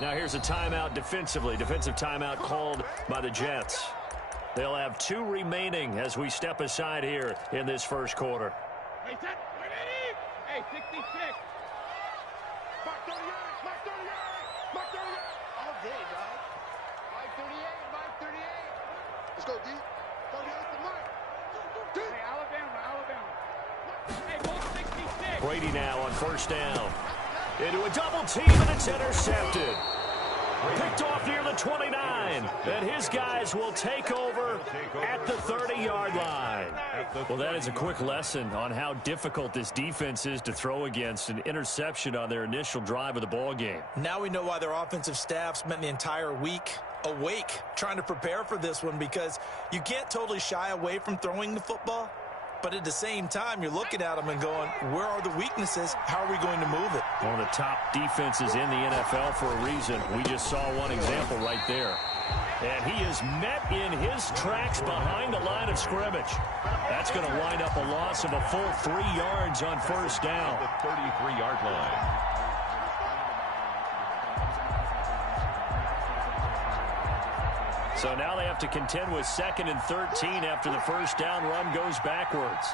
Now here's a timeout defensively. Defensive timeout called by the Jets. They'll have 2 remaining as we step aside here in this first quarter. Hey, 66. Mark 38. Mark 38. All day, dog. Mark 38. Let's go, D. 38 to Mike. D. Hey, Alabama. Hey, both 66. Brady now on first down. Into a double team, and it's intercepted. Picked off near the 29, and his guys will take over at the 30-yard line. Well, that is a quick lesson on how difficult this defense is to throw against. An interception on their initial drive of the ball game. Now we know why their offensive staff spent the entire week awake trying to prepare for this one, because you can't totally shy away from throwing the football. But at the same time, you're looking at them and going, where are the weaknesses? How are we going to move it? One of the top defenses in the NFL for a reason. We just saw one example right there. And he is met in his tracks behind the line of scrimmage. That's going to wind up a loss of a full 3 yards on first down. The 33-yard line. So now they have to contend with 2nd and 13 after the first down run goes backwards.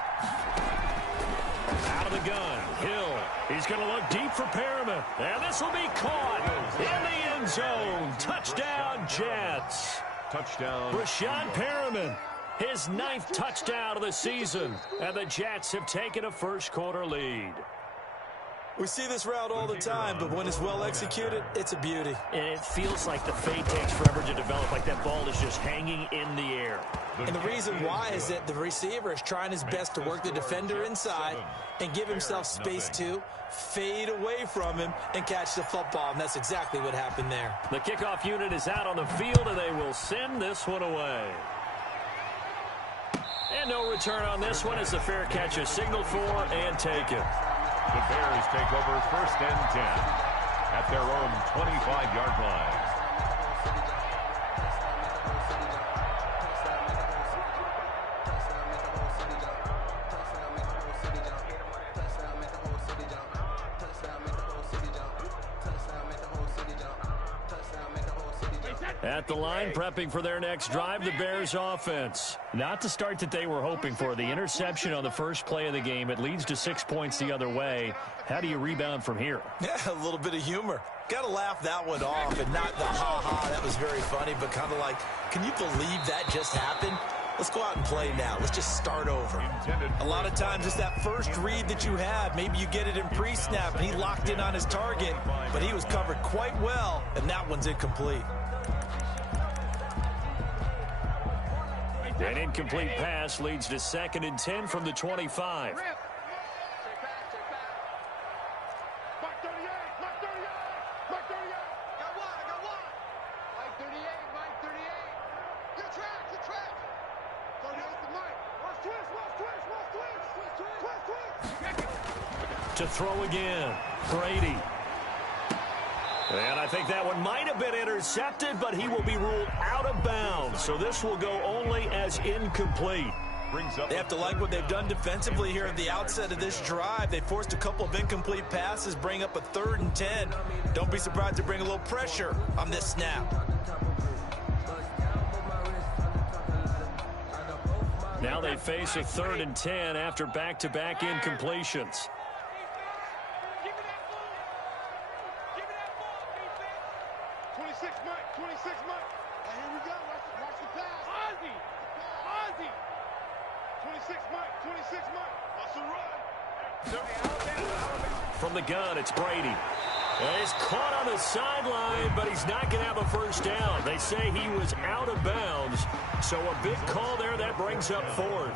Out of the gun, Hill. He's going to look deep for Perriman. And this will be caught in the end zone. Touchdown, Jets. Touchdown. Brashad Perriman, his 9th touchdown of the season. And the Jets have taken a first quarter lead. We see this route all the time, but when it's well executed, it's a beauty. And it feels like the fade takes forever to develop, like that ball is just hanging in the air. And the reason why is that the receiver is trying his best to work the defender inside and give himself space to fade away from him and catch the football, and that's exactly what happened there. The kickoff unit is out on the field, and they will send this one away. And no return on this one as the fair catch is signaled for and taken. The Bears take over 1st and 10 at their own 25-yard line. At the line, prepping for their next drive, the Bears offense. Not the start that they were hoping for. The interception on the first play of the game. It leads to 6 points the other way. How do you rebound from here? Yeah, a little bit of humor. Got to laugh that one off, and not the ha-ha, that was very funny, but kind of like, can you believe that just happened? Let's go out and play now. Let's just start over. A lot of times it's that first read that you have. Maybe you get it in pre-snap, and he locked in on his target, but he was covered quite well, and that one's incomplete. An incomplete pass leads to 2nd and 10 from the 25. To throw again, Brady. And I think that one might have been intercepted, but he will be ruled out of bounds. So this will go only as incomplete. They have to like what they've done defensively here at the outset of this drive. They forced a couple of incomplete passes, bring up a 3rd and 10. Don't be surprised to bring a little pressure on this snap. Now they face a 3rd and 10 after back-to-back incompletions. From the gun, it's Brady. And he's caught on the sideline, but he's not going to have a first down. They say he was out of bounds, so a big call there that brings up 4th.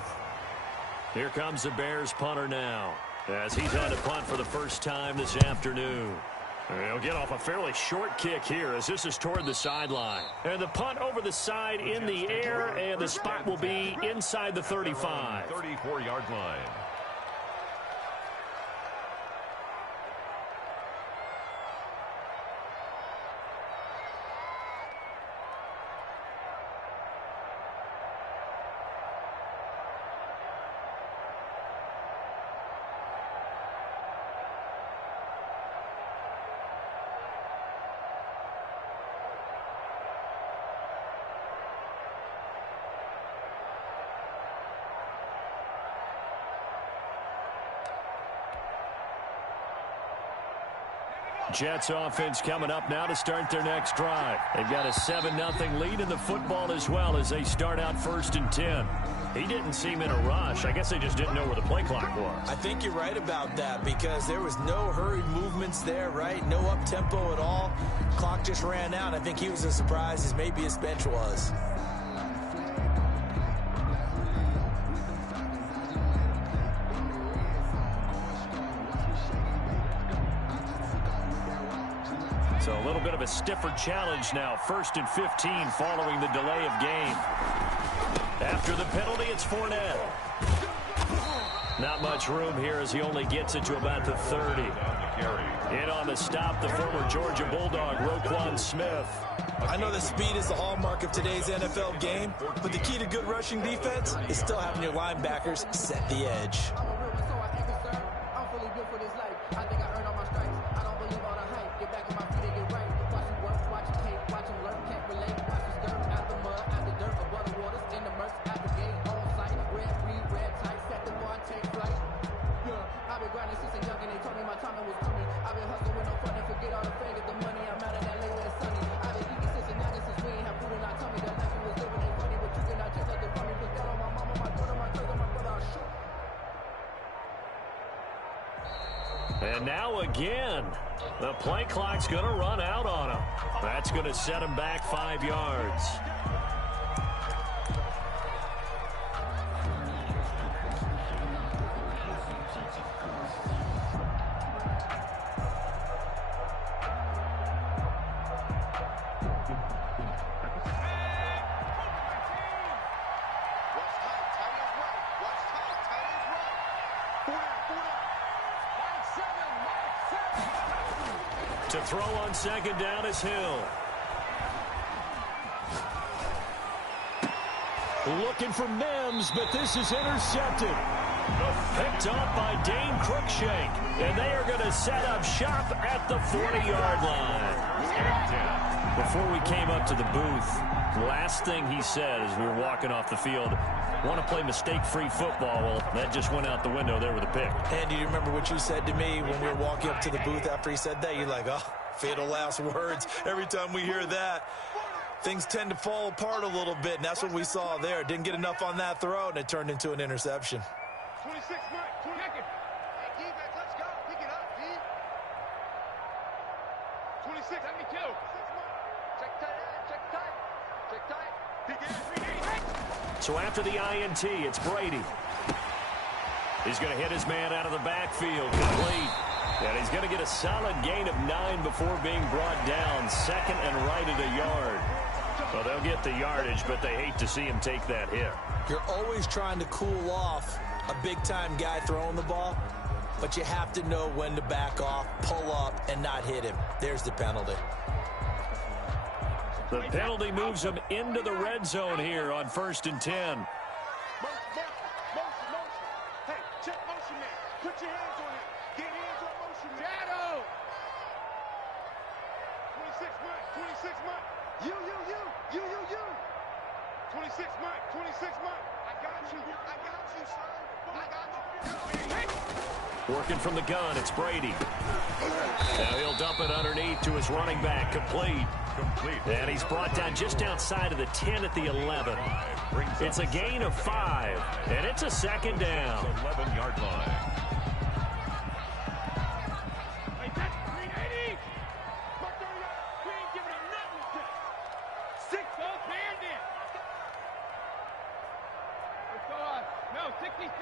Here comes the Bears punter now, as he's on to punt for the first time this afternoon. He'll get off a fairly short kick here as this is toward the sideline. And the punt over the side in the air, and the spot will be inside the 35. 34-yard line. Jets offense coming up now to start their next drive. They've got a 7-0 lead in the football as well as they start out 1st and 10. He didn't seem in a rush. I guess they just didn't know where the play clock was. I think you're right about that because there was no hurried movements there, right? No up-tempo at all. Clock just ran out. I think he was as surprised as maybe his bench was. So a little bit of a stiffer challenge now. 1st and 15 following the delay of game. After the penalty, it's Fournette. Not much room here as he only gets it to about the 30. In on the stop, the former Georgia Bulldog, Roquan Smith. I know that speed is the hallmark of today's NFL game, but the key to good rushing defense is still having your linebackers set the edge. And now again, the play clock's going to run out on him. That's going to set him back 5 yards. To throw on 2nd down is Hill. Looking for Mims, but this is intercepted. Picked up by Dane Cruikshank, and they are going to set up shop at the 40-yard line. Before we came up to the booth, last thing he said as we were walking off the field, want to play mistake-free football. Well, that just went out the window there with a pick. And do you remember what you said to me when we were walking up to the booth after he said that? You're like, oh, fatal last words. Every time we hear that, things tend to fall apart a little bit, and that's what we saw there. Didn't get enough on that throw, and it turned into an interception. 26, Mike. 20 seconds. Hey, defense, let's go. Pick it up, D. 26, 72. Check tight end. Check tight. Check tight. Pick it. So after the INT, it's Brady. He's going to hit his man out of the backfield, complete. And he's going to get a solid gain of 9 before being brought down. 2nd and right at a yard. Well, they'll get the yardage, but they hate to see him take that hit. You're always trying to cool off a big-time guy throwing the ball, but you have to know when to back off, pull up, and not hit him. There's the penalty. The penalty moves him into the red zone here on 1st and 10. Motion. Hey, check motion man. Put your hands on him. Get hands on motion man. Shadow. 26, Mike. 26, Mike. You. 26, Mike. 26, Mike. I got you, son. I got you. Working from the gun, it's Brady. Now he'll dump it underneath to his running back, complete. And he's brought down just outside of the 10 at the 11. It's a gain of 5, and it's a 2nd down. 11-yard line. Hey, that's 380. Mark 30 yards. We ain't giving him nothing to 6. Don't band it. Let's go on. No, 66.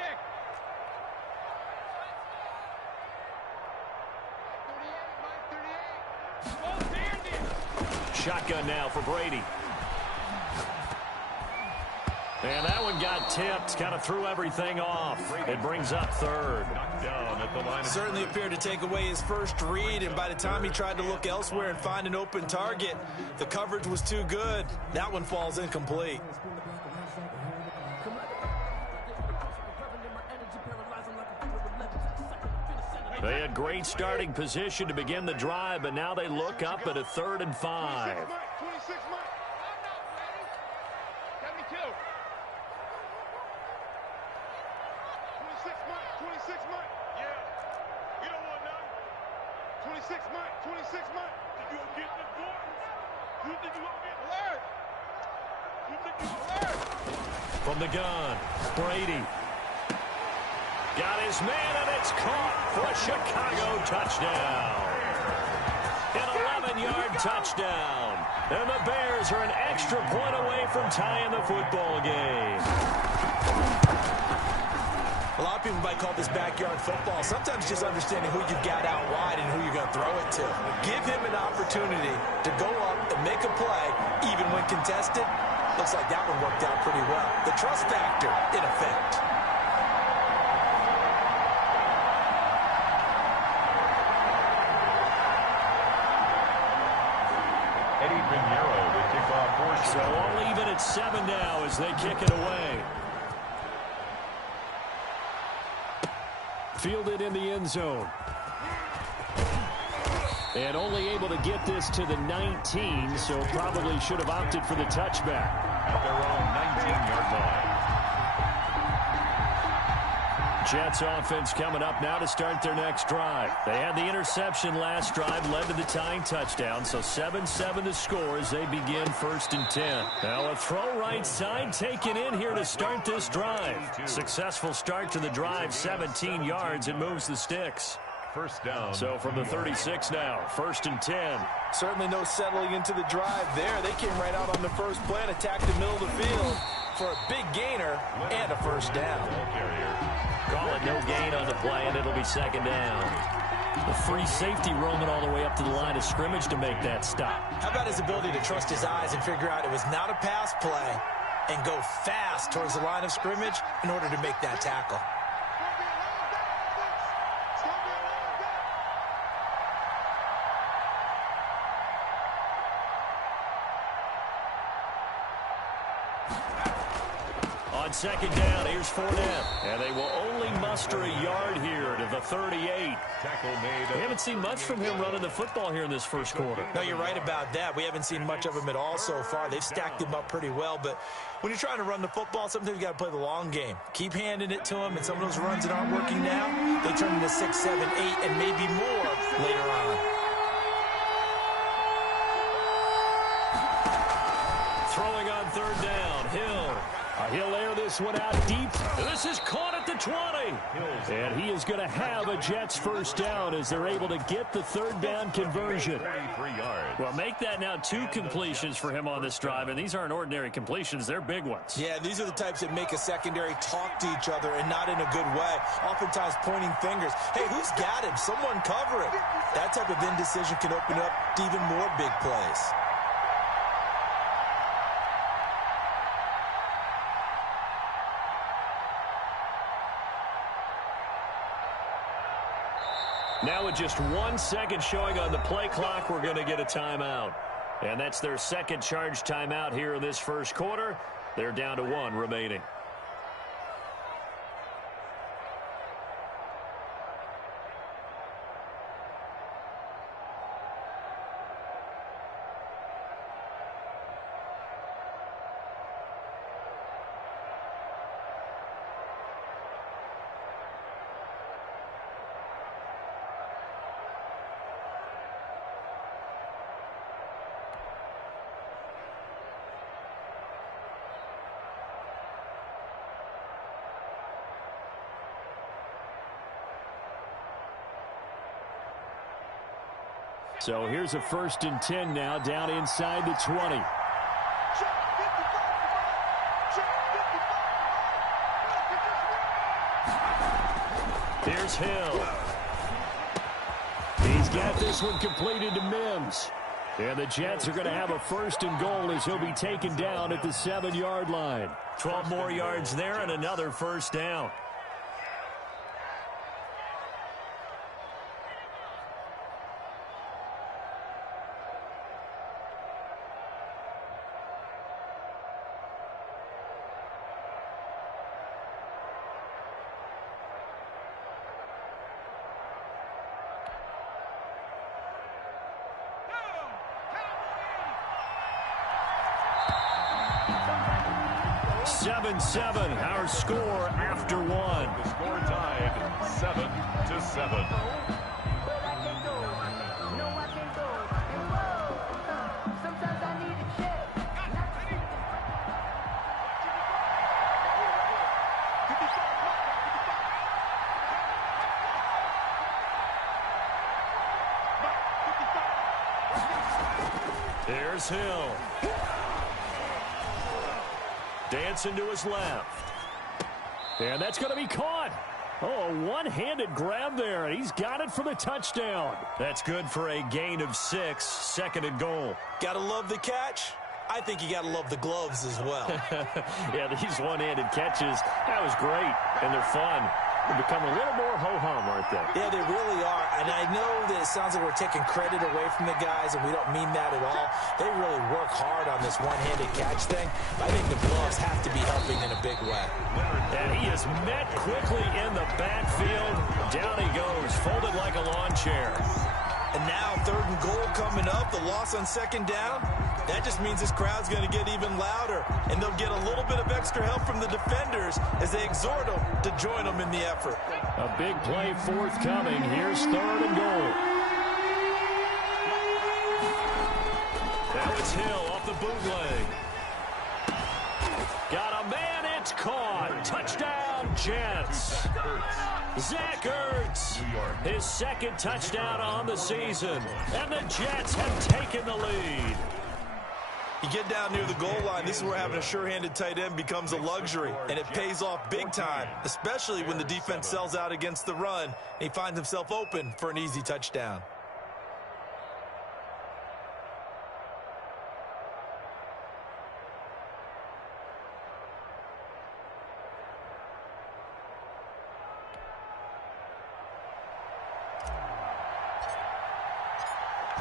38. Don't band it. Shotgun now for Brady. And that one got tipped, kind of threw everything off. It brings up 3rd. Knocked down at the line. Certainly appeared to take away his first read, and by the time he tried to look elsewhere and find an open target, the coverage was too good. That one falls incomplete. They had great starting position to begin the drive, but now they look up at a 3rd and 5. 26 Mike. 72. 26 Mike. Yeah. You don't want none. 26 26 months. 26 months. Think you gonna get the board? You think you gonna get alert? You think you alert? From the gun, Brady. Got his man, and it's caught for a Chicago touchdown. An 11-yard touchdown. And the Bears are an extra point away from tying the football game. A lot of people might call this backyard football. Sometimes just understanding who you've got out wide and who you're going to throw it to. Give him an opportunity to go up and make a play, even when contested. Looks like that one worked out pretty well. The trust factor in effect. So all even at 7 now as they kick it away. Fielded in the end zone. And only able to get this to the 19, so probably should have opted for the touchback. At their own 19-yard line. Jets offense coming up now to start their next drive. They had the interception last drive, led to the tying touchdown, so 7-7 to score as they begin 1st and 10. Now a throw right side taken in here to start this drive. Successful start to the drive, 17 yards. It moves the sticks. First down. So from the 36 now, 1st and 10. Certainly no settling into the drive there. They came right out on the first play and attacked the middle of the field for a big gainer and a first down. Call it no gain on the play, and it'll be 2nd down. The free safety roaming all the way up to the line of scrimmage to make that stop. How about his ability to trust his eyes and figure out it was not a pass play and go fast towards the line of scrimmage in order to make that tackle? On 2nd down, here's Fournette. And they will only muster a yard here to the 38. Tackle made. We haven't seen much from him running the football here in this first quarter. No, you're right about that. We haven't seen much of him at all so far. They've stacked him up pretty well, but when you're trying to run the football, sometimes you got to play the long game. Keep handing it to him, and some of those runs that aren't working now, they turn into 6, 7, 8, and maybe more later on. Throwing on 3rd down, Hill. He'll air this one out deep. This is caught at the 20. And he is going to have a Jets first down as they're able to get the 3rd down conversion. 43 yards. Well, make that now 2 completions for him on this drive, and these aren't ordinary completions. They're big ones. Yeah, these are the types that make a secondary talk to each other and not in a good way. Oftentimes pointing fingers. Hey, who's got him? Someone cover him. That type of indecision can open up to even more big plays. Now with just 1 second showing on the play clock, we're going to get a timeout. And that's their second charge timeout here in this first quarter. They're down to 1 remaining. So here's a 1st and 10 now, down inside the 20. Here's Hill. He's got this one completed to Mims. And the Jets are going to have a 1st and goal as he'll be taken down at the 7-yard line. 12 more yards there and another first down. Seven, our score after 1. The score tied 7-7. Here's Hill. Dancing to his left. And that's going to be caught. Oh, a one-handed grab there, and he's got it for the touchdown. That's good for a gain of 6, second and goal. Gotta love the catch. I think you gotta love the gloves as well. Yeah, these one-handed catches, that was great, and they're fun. They become a little more ho-hum, aren't they? Yeah, they really are. And I know that it sounds like we're taking credit away from the guys, and we don't mean that at all. They really work hard on this one-handed catch thing. I think the gloves have to be helping in a big way. And he is met quickly in the backfield. Down he goes, folded like a lawn chair. And now 3rd and goal coming up, the loss on 2nd down. That just means this crowd's going to get even louder, and they'll get a little bit of extra help from the defenders as they exhort them to join them in the effort. A big play forthcoming. Here's 3rd and goal. Now it's Hill off the bootleg. Got a man, it's caught. Touchdown, Jets. Zach Ertz, his 2nd touchdown on the season, and the Jets have taken the lead. You get down near the goal line, this is where having a sure-handed tight end becomes a luxury, and it pays off big time, especially when the defense sells out against the run, and he finds himself open for an easy touchdown.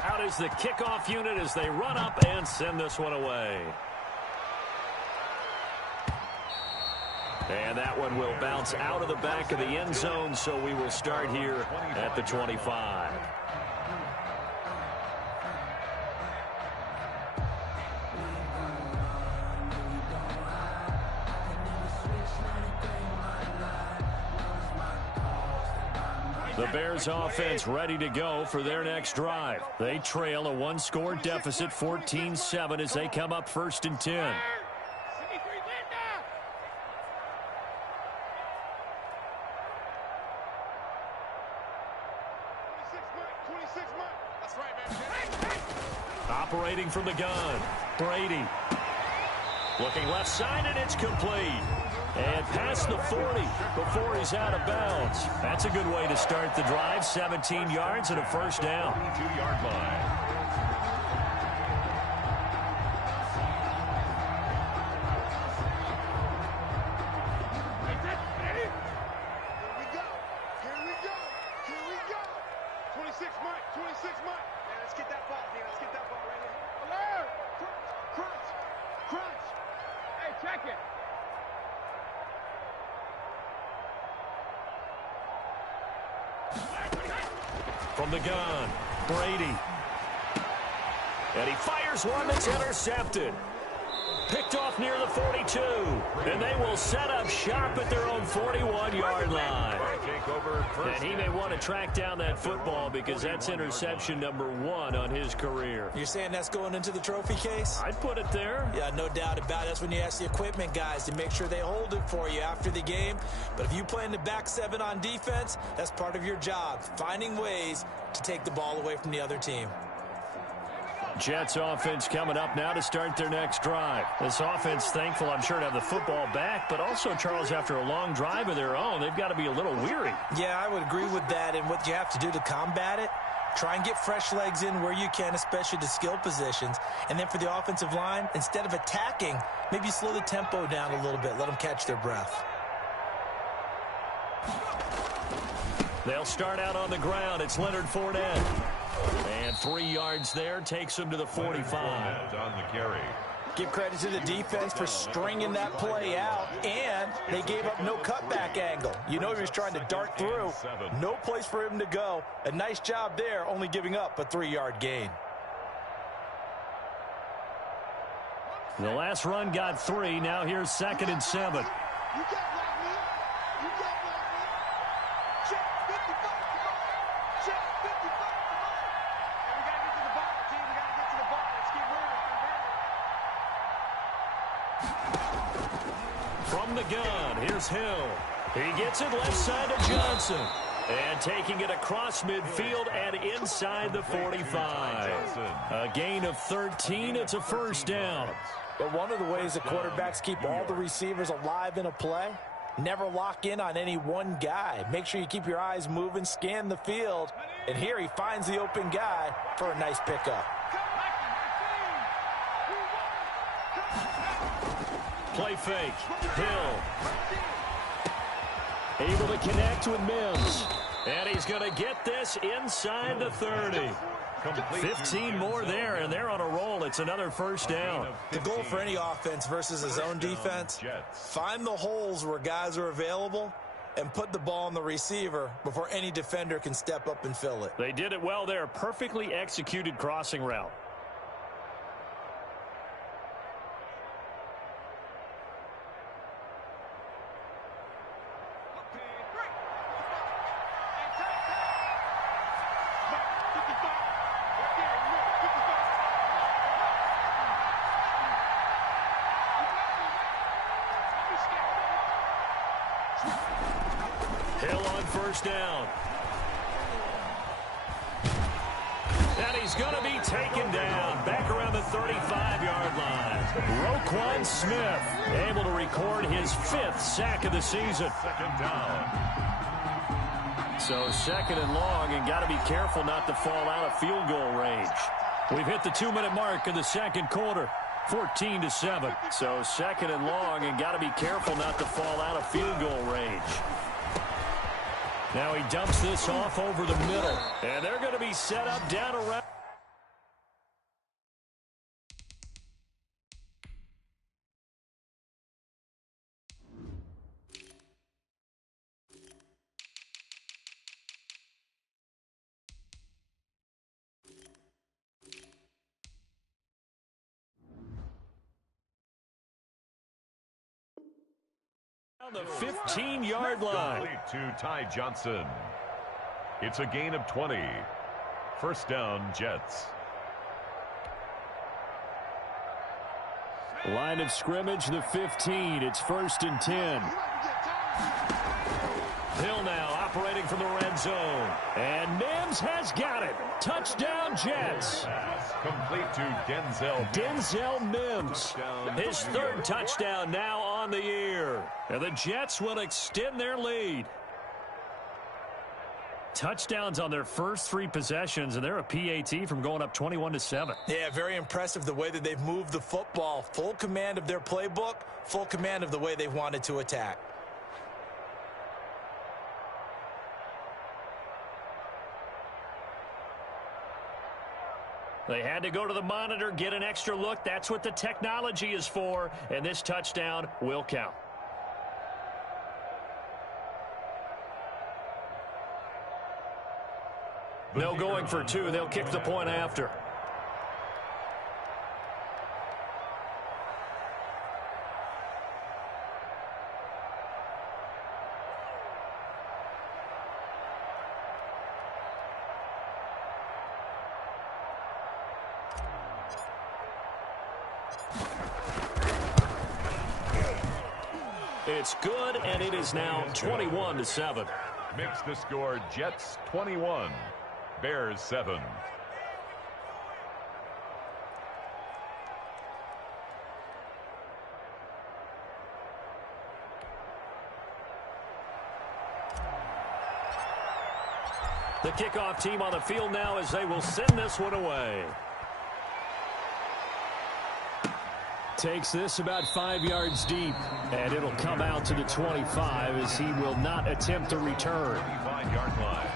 Out is the kickoff unit as they run up and send this one away. And that one will bounce out of the back of the end zone, so we will start here at the 25. The Bears offense ready to go for their next drive. They trail a 1-score deficit, 14-7, as they come up 1st and 10. Operating from the gun, Brady. Looking left side, and it's complete. And past the 40 before he's out of bounds. That's a good way to start the drive. 17 yards and a 1st down. 22-yard line. Here we go. 26 Mike. Man, let's get that ball here. Let's get that ball right here. Alert! Crunch. Hey, check it. From the gun, Brady. And he fires one that's intercepted. Picked off near the 42. And they will set up shop at their own 41-yard line. And he may want to track down that football because that's interception number 1 on his career. You're saying that's going into the trophy case? I'd put it there. Yeah, no doubt about it. That's when you ask the equipment guys to make sure they hold it for you after the game. But if you play in the back 7 on defense, that's part of your job, finding ways to take the ball away from the other team. Jets offense coming up now to start their next drive. This offense thankful, I'm sure, to have the football back, but also, Charles, after a long drive of their own, they've got to be a little weary. Yeah, I would agree with that, and what you have to do to combat it, try and get fresh legs in where you can, especially to skill positions. And then for the offensive line, instead of attacking, maybe slow the tempo down a little bit, let them catch their breath. They'll start out on the ground. It's Leonard Fournette. And 3 yards there takes him to the 45. On the carry. Give credit to the defense for stringing that play out, and they gave up no cutback angle. You know he was trying to dart through. No place for him to go. A nice job there, only giving up a 3-yard gain. The last run got 3. Now here's 2nd and 7. From the gun, here's Hill. He gets it left side to Johnson. And taking it across midfield and inside the 45. A gain of 13. It's a first down. But one of the ways the quarterbacks keep all the receivers alive in a play, never lock in on any one guy. Make sure you keep your eyes moving, scan the field. And here he finds the open guy for a nice pickup. Play fake. Hill. Able to connect with Mims. And he's going to get this inside the 30. 15 more there, and they're on a roll. It's another first down. The goal for any offense versus his own defense, find the holes where guys are available and put the ball on the receiver before any defender can step up and fill it. They did it well there. Perfectly executed crossing route. Hill on first down. And he's going to be taken down back around the 35-yard line. Roquan Smith able to record his 5th sack of the season. Second down. So second and long, and got to be careful not to fall out of field goal range. We've hit the 2-minute mark in the second quarter. 14-7. So second and long, and got to be careful not to fall out of field goal range. Now he dumps this off over the middle. And they're going to be set up down around. The 15-yard line. To Ty Johnson. It's a gain of 20. First down, Jets. Line of scrimmage, the 15. It's 1st and 10. Hill now operating from the red zone. And Mims has got it. Touchdown, Jets. Complete to Denzel Mims. His 3rd touchdown now on the year. And the Jets will extend their lead. Touchdowns on their first 3 possessions, and they're a PAT from going up 21-7. Yeah, very impressive the way that they've moved the football. Full command of their playbook, full command of the way they've wanted to attack. They had to go to the monitor, get an extra look. That's what the technology is for, and this touchdown will count. No going for 2. They'll kick the point after. It's good, and it is now 21-7. Makes the score Jets 21, Bears 7. The kickoff team on the field now as they will send this one away. Takes this about 5 yards deep, and it'll come out to the 25 as he will not attempt to return. 25-yard line.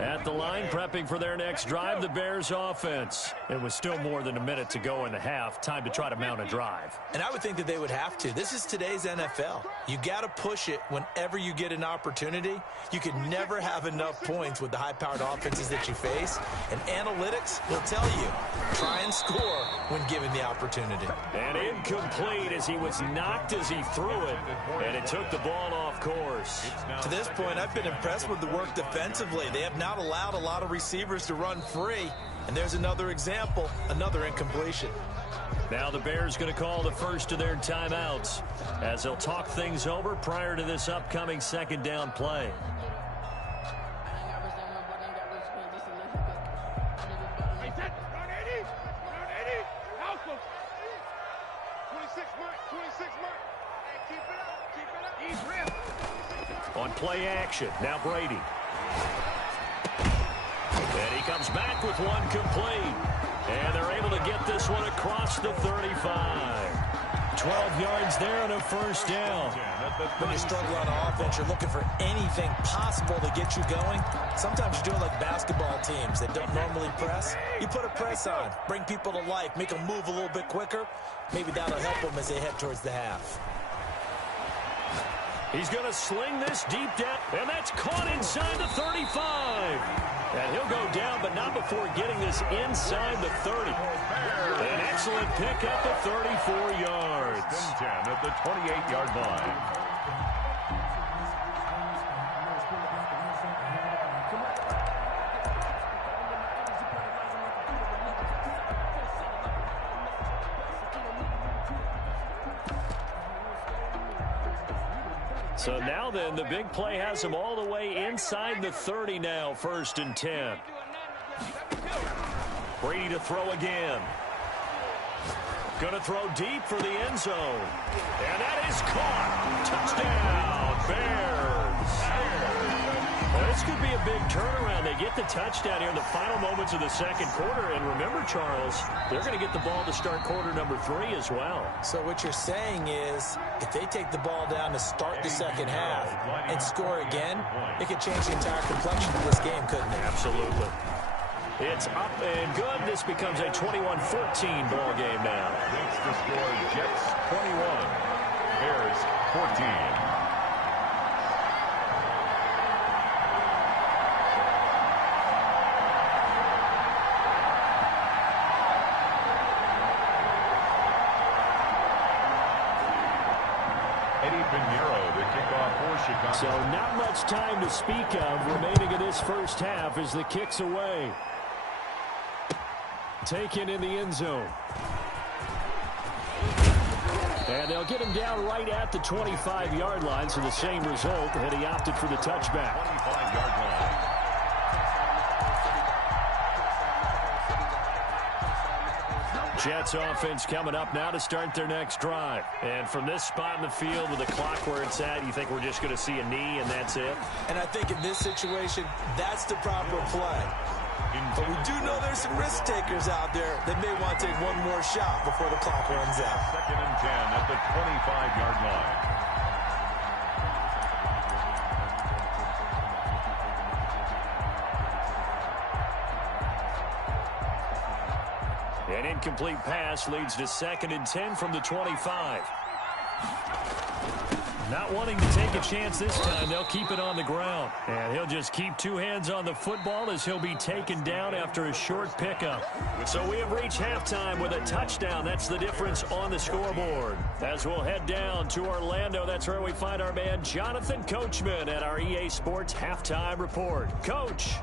At the line, prepping for their next drive, the Bears offense. It was still more than a minute to go in the half. Time to try to mount a drive. And I would think that they would have to. This is today's NFL. You got to push it whenever you get an opportunity. You can never have enough points with the high-powered offenses that you face. And analytics will tell you, try and score when given the opportunity. And incomplete as he was knocked as he threw it. And it took the ball off course. To this point, I've been impressed with the work defensively. They have now not allowed a lot of receivers to run free. And there's another example, another incompletion. Now the Bears going to call the first of their timeouts as they'll talk things over prior to this upcoming second down play. On play action, now Brady. And he comes back with one complete. And they're able to get this one across the 35. 12 yards there and a first down. When you struggle on offense, you're looking for anything possible to get you going. Sometimes you do it like basketball teams that don't normally press. You put a press on, bring people to life, make them move a little bit quicker. Maybe that'll help them as they head towards the half. He's going to sling this deep down, and that's caught inside the 35. And he'll go down, but not before getting this inside the 30. An excellent pickup of 34 yards. 10 at the 28-yard line. So now then, the big play has him all the way inside the 30 now, 1st and 10. Brady to throw again. Going to throw deep for the end zone. And that is caught. Touchdown, Bears. Well, this could be a big turnaround. They get the touchdown here in the final moments of the second quarter. And remember, Charles, they're going to get the ball to start quarter number 3 as well. So what you're saying is if they take the ball down to start the second half and score again, it could change the entire complexion of this game, couldn't it? Absolutely. It's up and good. This becomes a 21-14 ball game now. That's the score. Jets 21, Bears 14. So not much time to speak of remaining in this first half as the kick's away. Taken in the end zone. And they'll get him down right at the 25-yard line, so the same result, and he opted for the touchback. 25-yard line. Jets offense coming up now to start their next drive. And from this spot in the field with the clock where it's at, you think we're just going to see a knee and that's it? And I think in this situation, that's the proper play. But we do know there's some risk takers out there that may want to take one more shot before the clock runs out. 2nd and 10 at the 25-yard line. An incomplete pass leads to 2nd and 10 from the 25. Not wanting to take a chance this time, they'll keep it on the ground. And he'll just keep 2 hands on the football as he'll be taken down after a short pickup. So we have reached halftime with a touchdown. That's the difference on the scoreboard. As we'll head down to Orlando, that's where we find our man Jonathan Coachman at our EA Sports Halftime Report. Coach.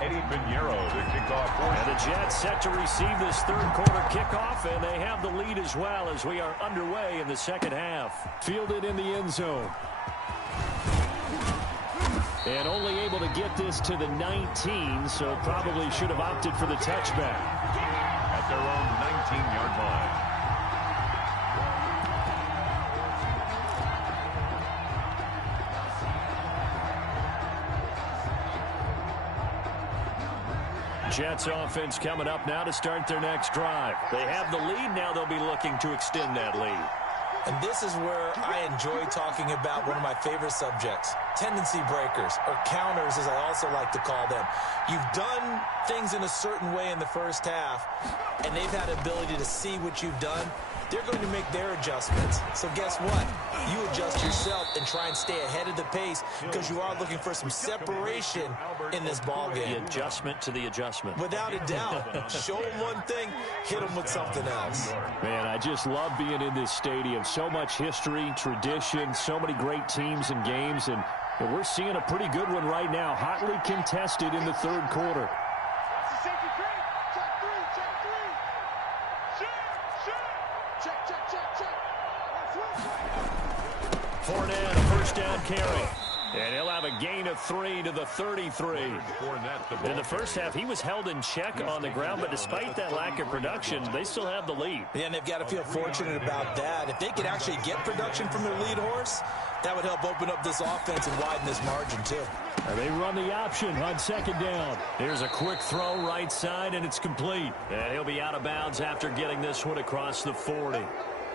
Eddie Pinheiro, the kickoff. And the Jets set to receive this third quarter kickoff, and they have the lead as well as we are underway in the second half. Fielded in the end zone. And only able to get this to the 19, so probably should have opted for the touchback. At their own 19-yard line. Jets offense coming up now to start their next drive. They have the lead. Now they'll be looking to extend that lead. And this is where I enjoy talking about one of my favorite subjects, tendency breakers, or counters as I also like to call them. You've done things in a certain way in the first half, and they've had the ability to see what you've done. They're going to make their adjustments. So guess what? You adjust yourself and try and stay ahead of the pace because you are looking for some separation in this ball game. The adjustment to the adjustment. Without a doubt. Show them one thing, hit them with something else. Man, I just love being in this stadium. So much history, tradition, so many great teams and games, and And we're seeing a pretty good one right now, hotly contested in the third quarter. That's the safety cream. Check three, check three. Check, check. Fournette, a first down carry. And he'll have a gain of 3 to the 33. In the first half, he was held in check on the ground, but despite that lack of production, they still have the lead. Yeah, and they've got to feel fortunate about that. If they could actually get production from their lead horse, that would help open up this offense and widen this margin, too. And they run the option on second down. Here's a quick throw right side, and it's complete. And he'll be out of bounds after getting this one across the 40.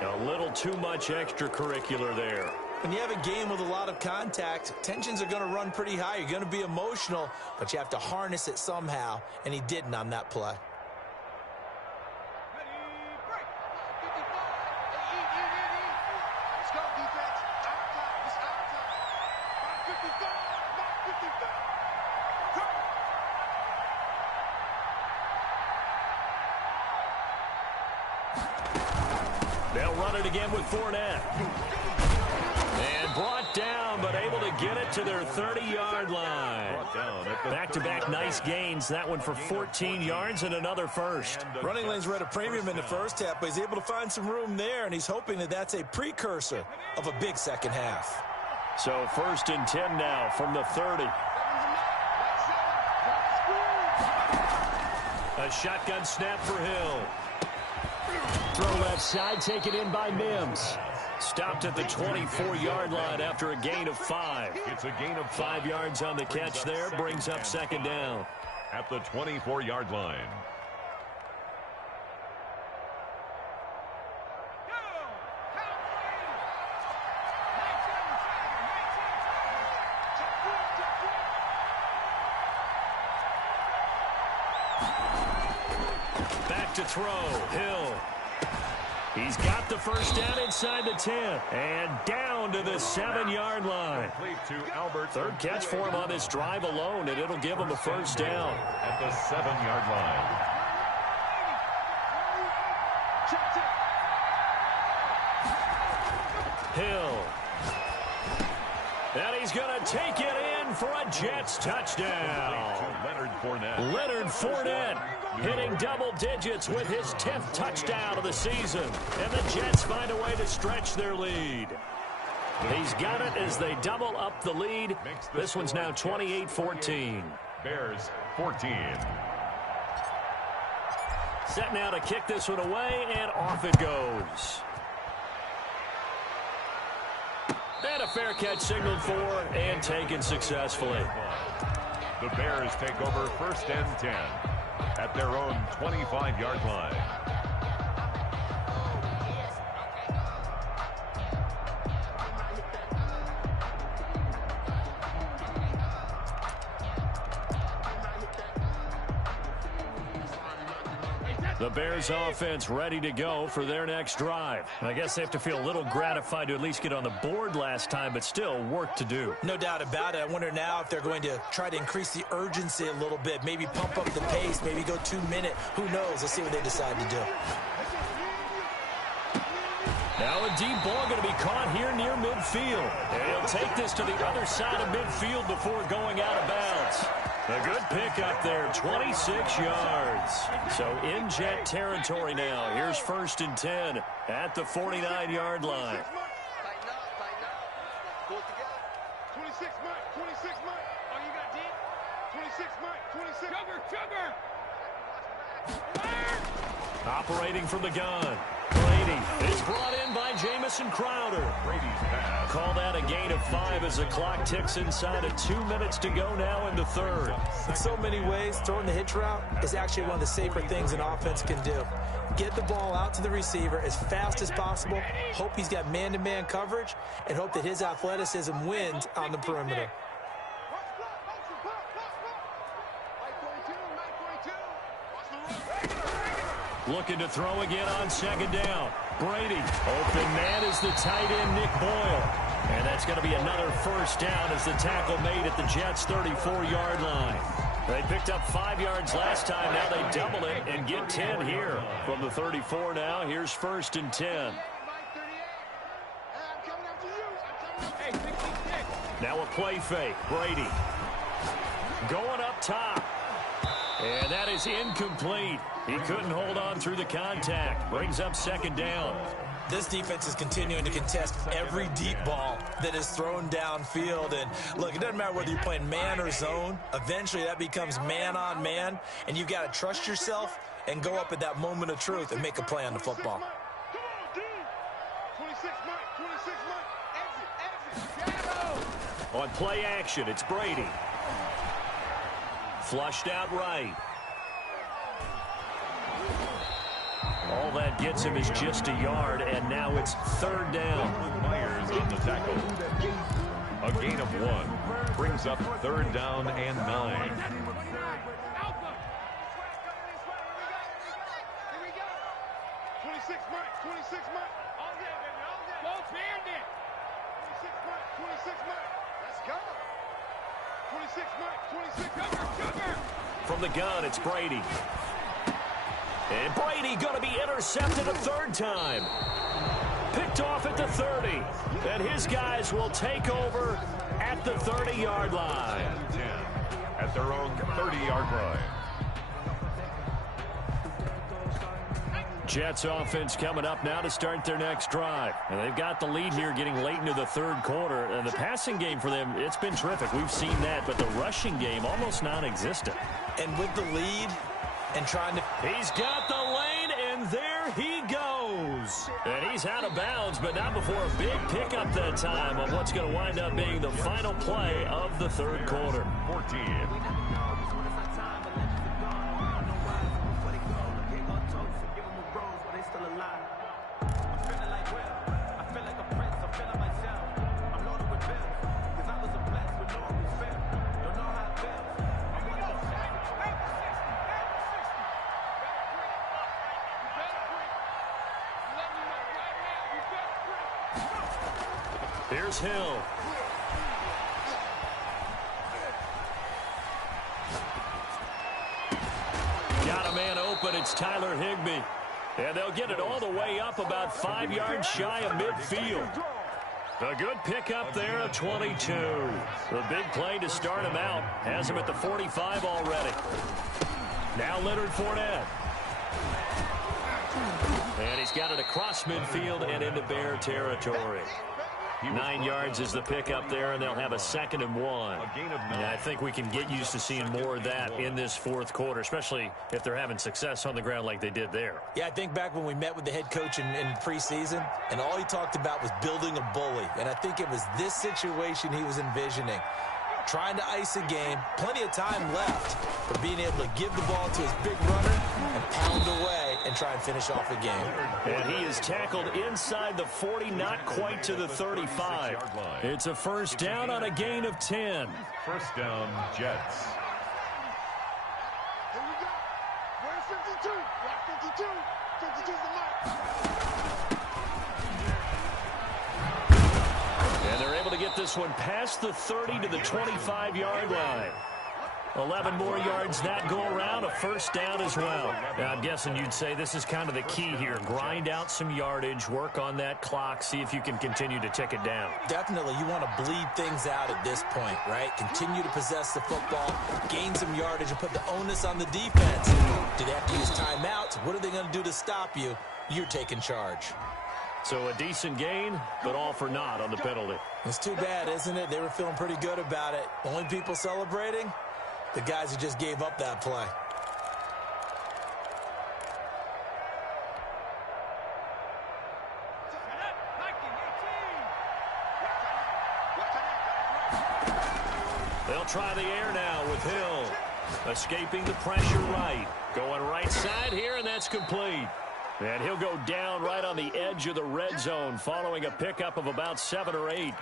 A little too much extracurricular there. When you have a game with a lot of contact, tensions are going to run pretty high. You're going to be emotional, but you have to harness it somehow, and he didn't on that play. Let's go, defense. Our time. It's our time. 5:55. They'll run it again with Fournette. And brought down, but able to get it to their 30-yard line. Back-to-back nice gains. That one for 14 yards and another first. Running lanes were at a premium in the first half, but he's able to find some room there, and he's hoping that that's a precursor of a big second half. So 1st and 10 now from the 30. A shotgun snap for Hill. Throw left side, taken in by Mims. Stopped at the 24-yard line after a gain of 5. It's a gain of 5 yards on the catch there, brings up second down. At the 24-yard line. Back to throw, Hill. He's got the first down inside the 10. And down to the 7-yard line. Third catch for him on this drive alone, and it'll give him a first down. At the 7-yard line. Hill. And he's going to take it in for a Jets touchdown. Leonard Fournette hitting double digits with his 10th touchdown of the season. And the Jets find a way to stretch their lead. He's got it as they double up the lead. This one's now 28-14. Bears 14. Set now to kick this one away, and off it goes. And a fair catch signaled for and taken successfully. The Bears take over 1st and 10 at their own 25-yard line. The Bears offense ready to go for their next drive. I guess they have to feel a little gratified to at least get on the board last time, but still work to do. No doubt about it. I wonder now if they're going to try to increase the urgency a little bit, maybe pump up the pace, maybe go 2-minute. Who knows? Let's see what they decide to do. Now a deep ball going to be caught here near midfield. And he'll take this to the other side of midfield before going out of bounds. A good pickup there, 26 yards. So in Jet territory now. Here's 1st and 10 at the 49-yard line. Tighten up. Pull it together. 26, Mike. 26, Mike. Oh, you got deep? 26, Mike. 26. Operating from the gun. Brady is brought in by Jamison Crowder. Brady's pass. Call that a gain of 5 as the clock ticks inside of 2 minutes to go now in the third. In so many ways, throwing the hitch route is actually one of the safer things an offense can do. Get the ball out to the receiver as fast as possible, hope he's got man-to-man coverage, and hope that his athleticism wins on the perimeter. Looking to throw again on second down. Brady. Open man is the tight end, Nick Boyle. And that's going to be another first down as the tackle made at the Jets' 34-yard line. They picked up 5 yards last time. Now they double it and get 10 here. From the 34 now, here's 1st and 10. Now a play fake. Brady going up top. And that is incomplete. He couldn't hold on through the contact. Brings up second down. This defense is continuing to contest every deep ball that is thrown downfield. And look, it doesn't matter whether you're playing man or zone. Eventually that becomes man on man. And you've got to trust yourself and go up at that moment of truth and make a play on the football. On play action, it's Brady. Flushed out right. All that gets him is just a yard, and now it's third down. Myers on the tackle. A gain of 1 brings up third down and 9. From the gun, it's Brady. And Brady going to be intercepted a third time. Picked off at the 30. And his guys will take over at the 30-yard line. 10 at their own 30-yard line. Jets offense coming up now to start their next drive. And they've got the lead here getting late into the third quarter. And the passing game for them, it's been terrific. We've seen that, but the rushing game almost non-existent. And with the lead and trying to... He's got the lane, and there he goes. And he's out of bounds, but not before a big pickup that time of what's going to wind up being the final play of the third quarter. 14. Here's Hill. Got a man open. It's Tyler Higbee. And they'll get it all the way up about 5 yards shy of midfield. A good pickup there of 22. The big play to start him out. Has him at the 45 already. Now Leonard Fournette. And he's got it across midfield and into Bear territory. 9 yards is the pickup there, and they'll have a 2nd and 1. And I think we can get used to seeing more of that in this fourth quarter, especially if they're having success on the ground like they did there. Yeah, I think back when we met with the head coach in preseason, and all he talked about was building a bully. And I think it was this situation he was envisioning. Trying to ice a game, plenty of time left, but being able to give the ball to his big runner and pound away and try and finish off a game. And he is tackled inside the 40, not quite to the 35. It's a first down on a gain of 10. First down, Jets. Here we go. Where's 52? Block 52. 52's the mark. And they're able to get this one past the 30 to the 25-yard line. 11 more yards that go around, a first down as well. Now, I'm guessing you'd say this is kind of the key here. Grind out some yardage, work on that clock, see if you can continue to tick it down. Definitely, you want to bleed things out at this point, right? Continue to possess the football, gain some yardage, and put the onus on the defense. Do they have to use timeouts? What are they going to do to stop you? You're taking charge. So a decent gain, but all for naught on the penalty. It's too bad, isn't it? They were feeling pretty good about it. Only people celebrating? The guys who just gave up that play. They'll try the air now with Hill. Escaping the pressure right. Going right side here, and that's complete. And he'll go down right on the edge of the red zone following a pickup of about 7 or 8.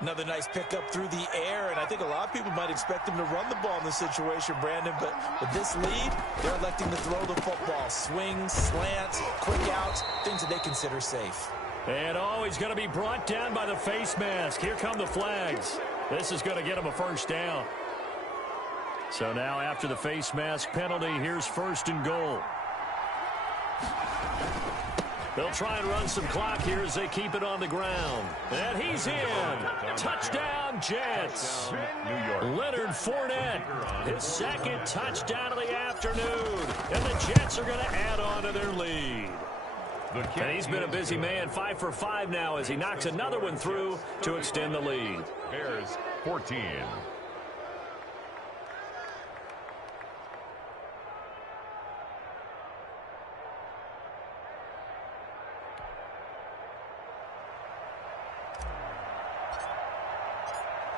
Another nice pickup through the air, and I think a lot of people might expect him to run the ball in this situation, Brandon, but with this lead, they're electing to throw the football. Swings, slants, quick outs, things that they consider safe. And he's going to be brought down by the face mask. Here come the flags. This is going to get him a first down. So now after the face mask penalty, here's 1st and goal. They'll try and run some clock here as they keep it on the ground. And he's in. Touchdown, Jets. New York. Leonard Fournette, his second touchdown of the afternoon. And the Jets are going to add on to their lead. And he's been a busy man, 5 for 5 now as he knocks another one through to extend the lead. Bears 14.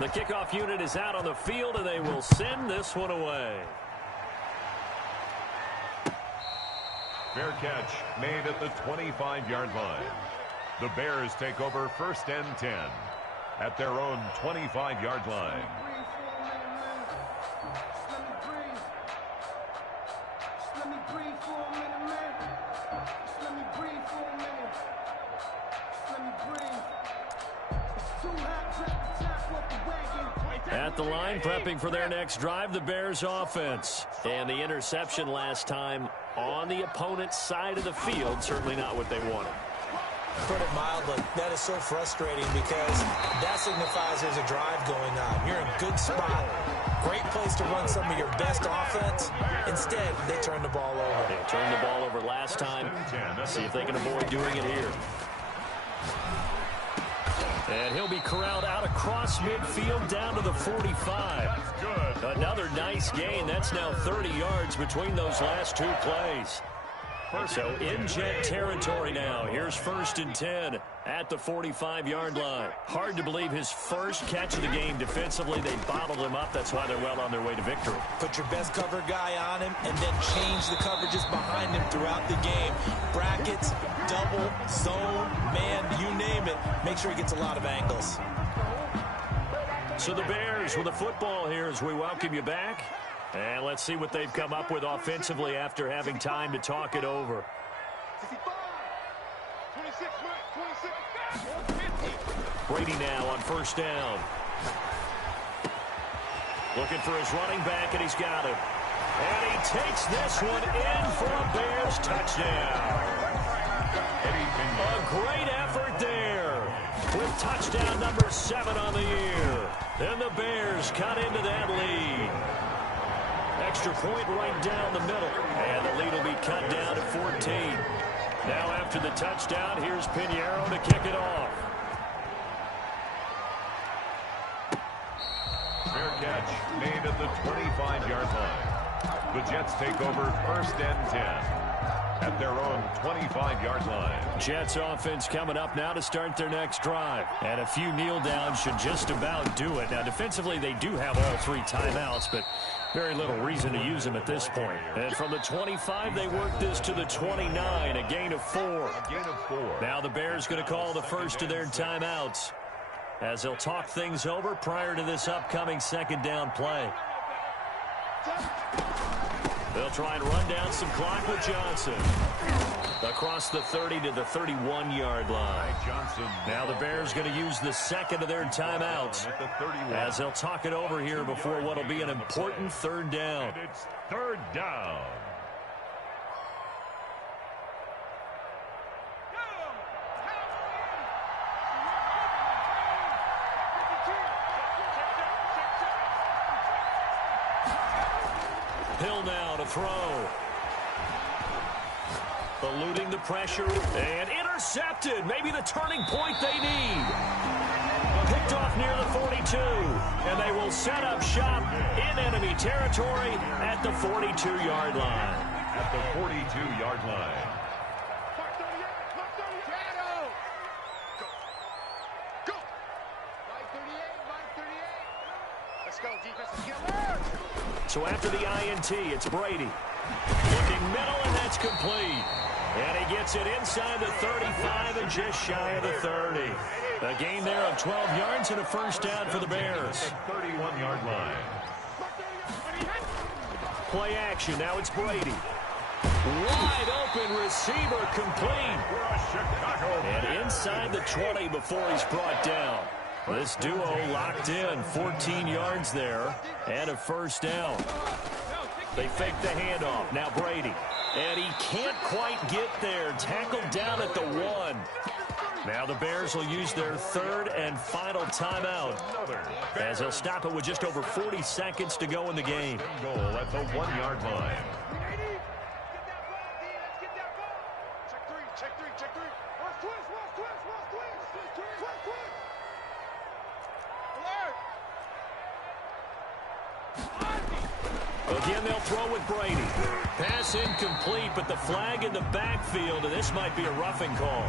The kickoff unit is out on the field, and they will send this one away. Fair catch made at the 25-yard line. The Bears take over 1st and 10 at their own 25-yard line. At the line, prepping for their next drive, the Bears offense. And the interception last time on the opponent's side of the field, certainly not what they wanted. Put it mildly, that is so frustrating because that signifies there's a drive going on. You're in a good spot, great place to run some of your best offense. Instead, they turn the ball over. They turned the ball over last time. See if they can avoid doing it here. And he'll be corralled out across midfield down to the 45. Another nice gain. That's now 30 yards between those last two plays. So in Jet territory now. Here's 1st and 10 at the 45-yard line. Hard to believe his first catch of the game defensively. They bottled him up. That's why they're well on their way to victory. Put your best cover guy on him and then change the coverages behind him throughout the game. Brackets, double, zone, man, you name it. Make sure he gets a lot of angles. So the Bears with the football here as we welcome you back. And let's see what they've come up with offensively after having time to talk it over. 26, Brady now on 1st down. Looking for his running back, and he's got him. And he takes this one in for a Bears touchdown. A great effort there with touchdown number 7 on the year. And the Bears cut into that lead. Extra point right down the middle. And the lead will be cut down to 14. Now after the touchdown, here's Pinheiro to kick it off. Fair catch made at the 25-yard line. The Jets take over 1st and 10 at their own 25-yard line. Jets offense coming up now to start their next drive. And a few kneel downs should just about do it. Now defensively they do have all 3 timeouts, but very little reason to use them at this point. And from the 25 they work this to the 29, a gain of 4. A gain of 4. Now the Bears going to call the first of their timeouts as they'll talk things over prior to this upcoming 2nd down play. They'll try and run down some clock with Johnson. Across the 30 to the 31-yard line. Now the Bears going to use the 2nd of their timeouts as they'll talk it over here before what will be an important 3rd down. And it's 3rd down. Hill now to throw. Eluding the pressure and intercepted. Maybe the turning point they need. Picked off near the 42. And they will set up shop in enemy territory at the 42-yard line. At the 42-yard line. Go! Line 38, line 38. Let's go, defensive killer. So after the INT, it's Brady. Looking middle, and that's complete. And he gets it inside the 35 and just shy of the 30. A gain there of 12 yards and a 1st down for the Bears. 31-yard line. Play action. Now it's Brady. Wide open receiver complete. And inside the 20 before he's brought down. This duo locked in. 14 yards there and a 1st down. They fake the handoff. Now Brady. And he can't quite get there. Tackled down at the 1. Now the Bears will use their third and final timeout, as they'll stop it with just over 40 seconds to go in the game. Goal at the 1-yard line. Again, they'll throw with Brady. Pass incomplete, but the flag in the backfield, and this might be a roughing call.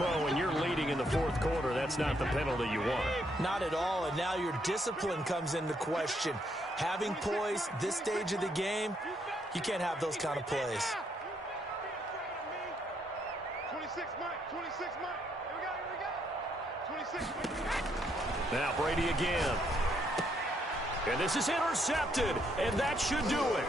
Well, when you're leading in the fourth quarter, that's not the penalty you want. Not at all, and now your discipline comes into question. Having poise this stage of the game, you can't have those kind of plays. 26 Mike, 26 Mike. Here we go. 26 Mike. Now Brady again. And this is intercepted, and that should do it.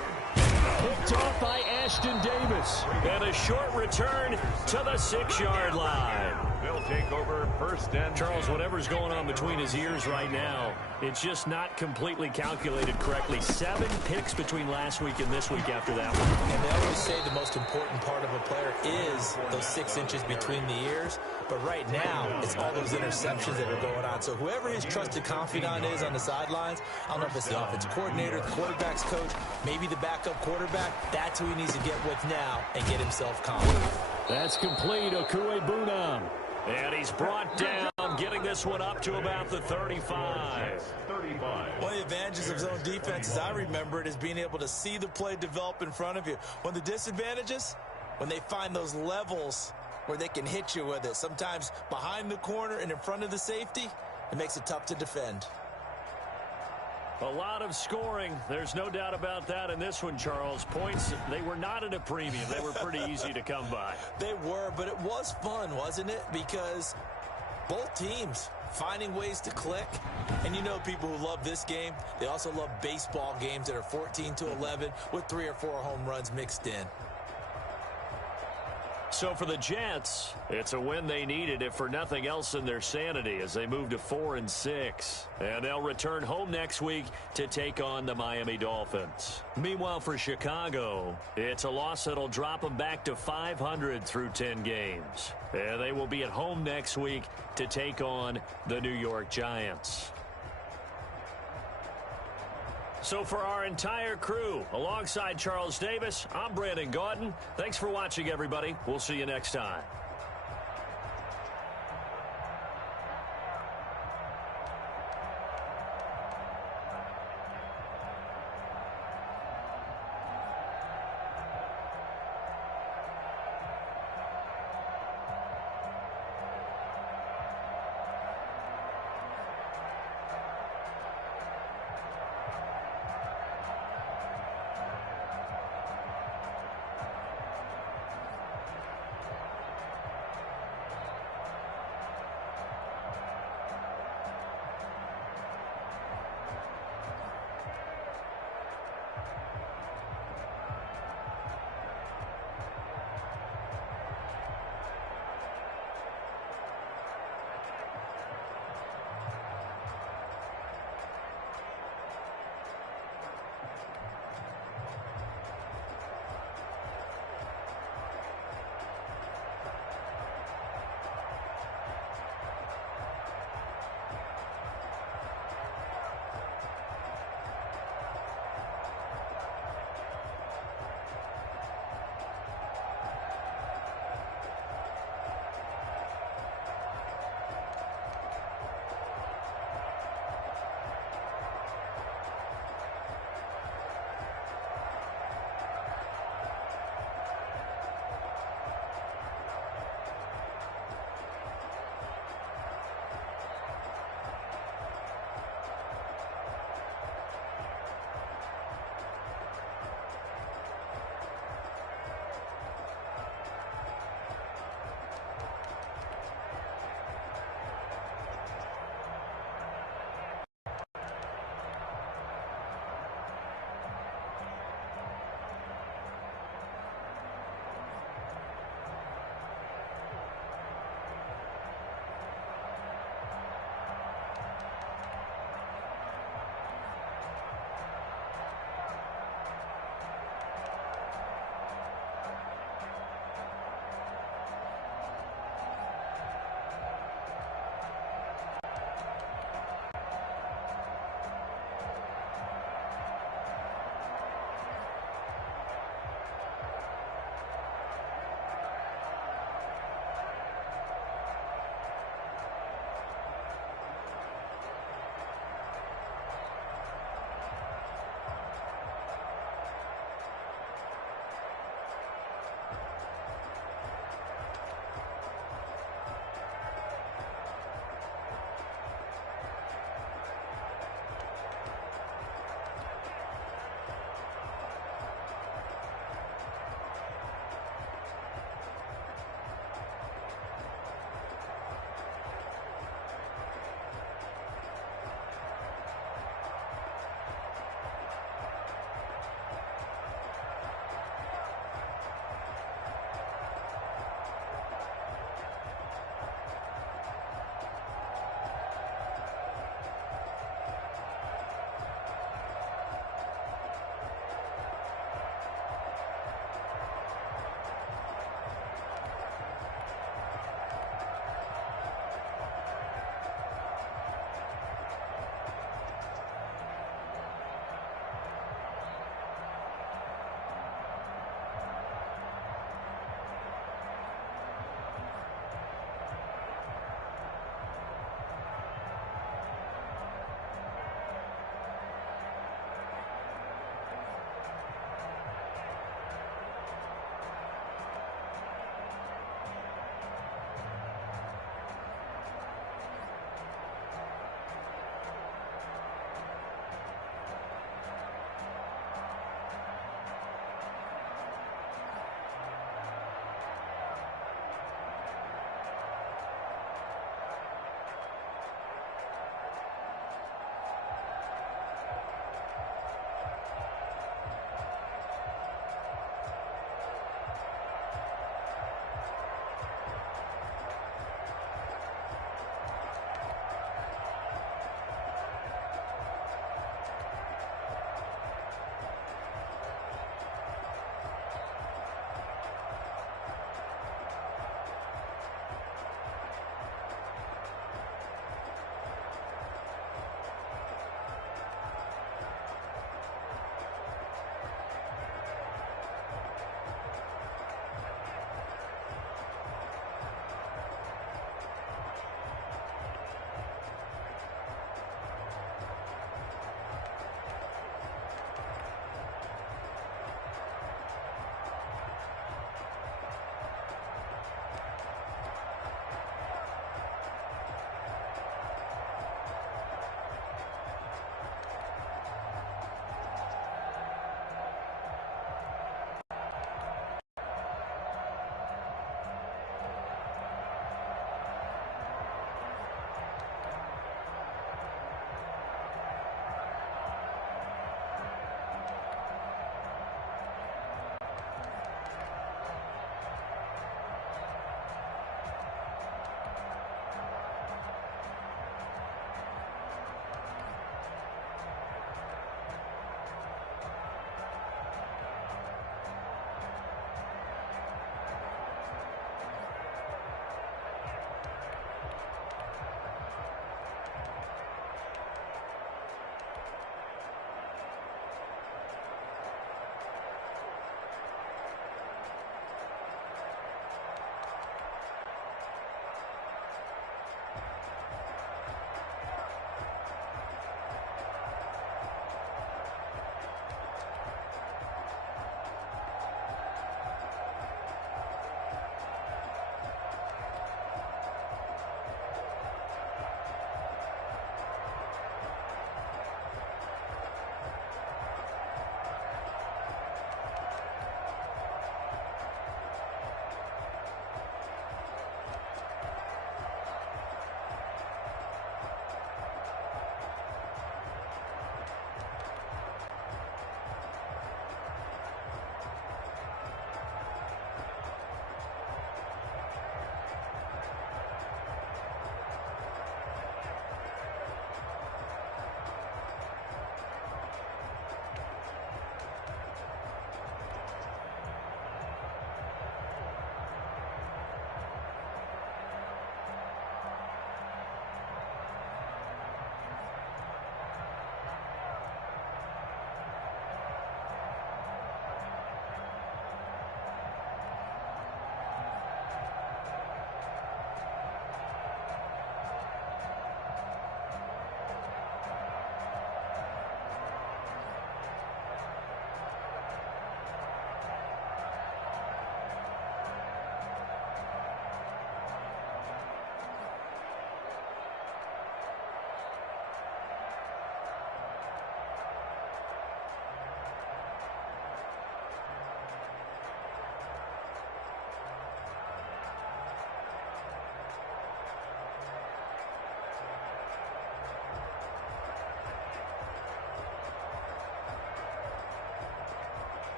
Picked off by Ashton Davis. And a short return to the 6-yard line. They'll take over first and Charles, whatever's going on between his ears right now, it's just not completely calculated correctly. 7 picks between last week and this week after that one. And they always say the most important part of a player is those 6 inches between the ears. But right now, it's all those interceptions that are going on. So whoever his trusted confidant is on the sidelines, I don't know if it's the offensive coordinator, the quarterback's coach, maybe the backup quarterback, that's who he needs to get with now and get himself confident. That's complete. Okuebunam. And he's brought down, getting this one up to about the 35. One of the advantages of zone defense, as I remember it, is being able to see the play develop in front of you. One of the disadvantages, when they find those levels where they can hit you with it, sometimes behind the corner and in front of the safety, it makes it tough to defend. A lot of scoring. There's no doubt about that in this one, Charles. Points, they were not at a premium. They were pretty easy to come by. They were, but it was fun, wasn't it? Because both teams finding ways to click. And you know people who love this game, they also love baseball games that are 14-11 with 3 or 4 home runs mixed in. So for the Jets, it's a win they needed, if for nothing else in their sanity, as they move to 4-6. And they'll return home next week to take on the Miami Dolphins. Meanwhile, for Chicago, it's a loss that'll drop them back to 500 through 10 games. And they will be at home next week to take on the New York Giants. So for our entire crew, alongside Charles Davis, I'm Brandon Gaudin. Thanks for watching, everybody. We'll see you next time.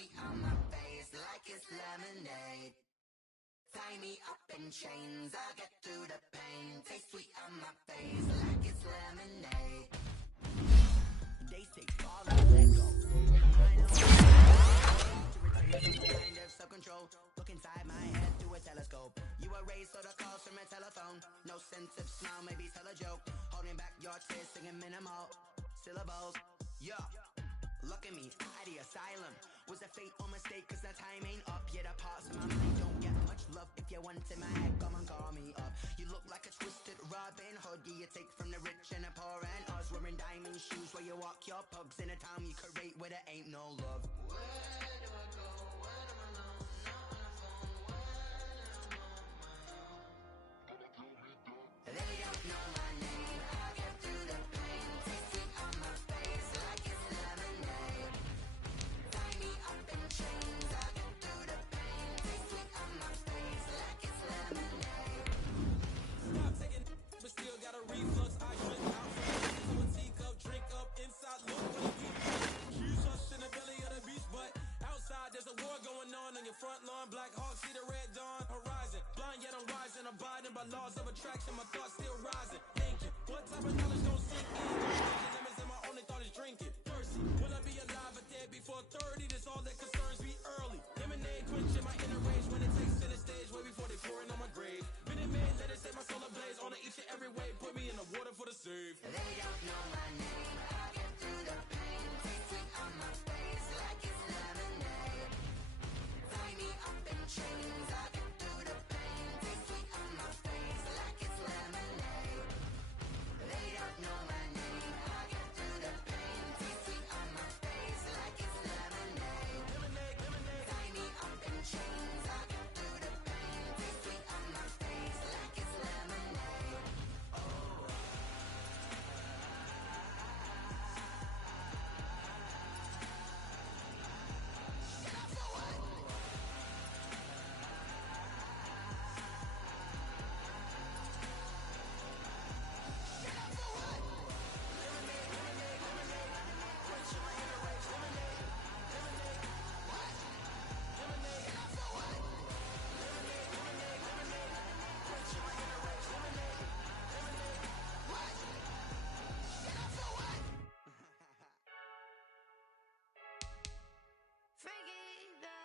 sweet on my face like it's lemonade. Tie me up in chains, I'll get through the pain. Taste sweet on my face like it's lemonade. They say fall and let go. I know to retain some kind of self-control. Look inside my head through a telescope. You erase all the calls from a telephone. No sense of smile, maybe tell a joke. Holding back your tears, singing minimal syllables. Yeah. Look at me, at the asylum. Was a fate or mistake, cause the time ain't up. Yet the parts of my mind don't get much love. If you want in my head, come and call me up. You look like a twisted Robin Hood. You take from the rich and the poor and us. Wearing diamond shoes where you walk your pugs. In a town you create where there ain't no love. Where do I go when I'm alone? Not on the phone, when I'm on my own. They don't know my name, I'll get through the pain. Taste it on my face like it's lemonade. Tie me up in chains, I'll get through the pain. Taste it on my face like it's lemonade. Stop taking but still got a reflux. I drink out from a teacup, drink up inside, look like deep. Shoes hush in the belly of the beach, but outside there's a war going on your front lawn. Black Hawk, see the red dawn horizon. Blind yet I'm rising, abiding by laws of attraction. My thoughts still rising. Thinking, what type of knowledge don't sink in? Limits and my only thought is drinking. Thirsty, will I be alive or dead before 30? This all that concerns me early. Lemonade quenching my inner rage when it takes to the stage way before they pour it on my grave. Been in made, let it set my soul ablaze. On each and every way, put me in the water for the save. They don't know my name, I'll get through the pain. Taste it on my face like it's lemonade. Tie me up in chains, I'll get through the pain. Taste it on my face like it's lemonade. They don't know my name, I'll get through the pain. Taste it on my face like it's lemonade. Tie me up in chains, I'll get through the pain. Taste it on my face like it's lemonade.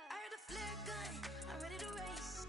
I heard a flare gun, I'm ready to race.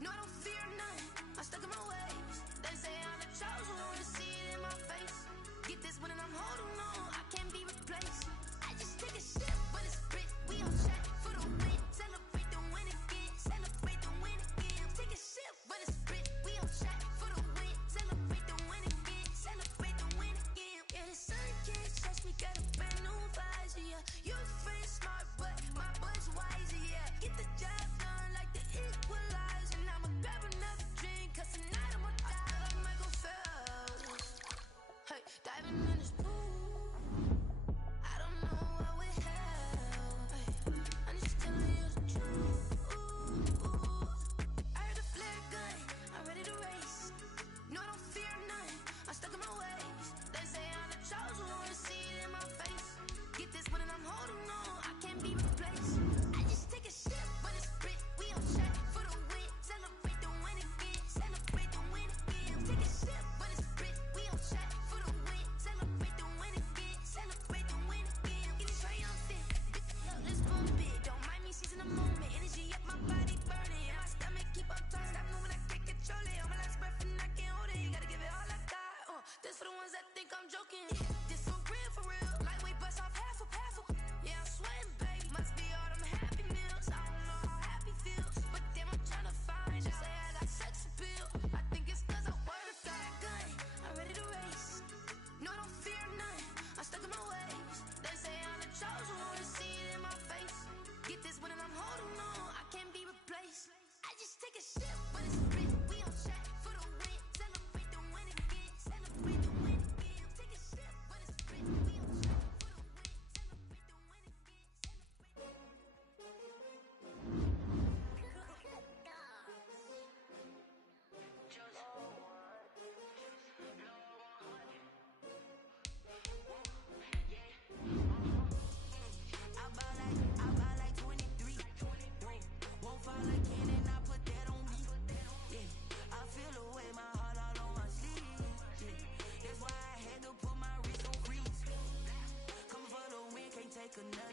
No, I don't fear none, I'm stuck in my ways. They say I'm the chosen one, to see it in my face. Get this one and I'm holding on, I can't be replaced. I just take a sip, but it's spit, we on track for the win. Celebrate the win again, celebrate the win again. Take a sip, but it's spit, we on track for the win. Celebrate the win again, celebrate the win again. Yeah, the sun can't touch me, got a brand new visor, yeah. Your friend smart, but my bud's wiser, yeah. Get the job done like the equalizer. And I'ma grab another drink, cause tonight I'ma die like Michael Phelps. Hey, diving in this pool. like a nut.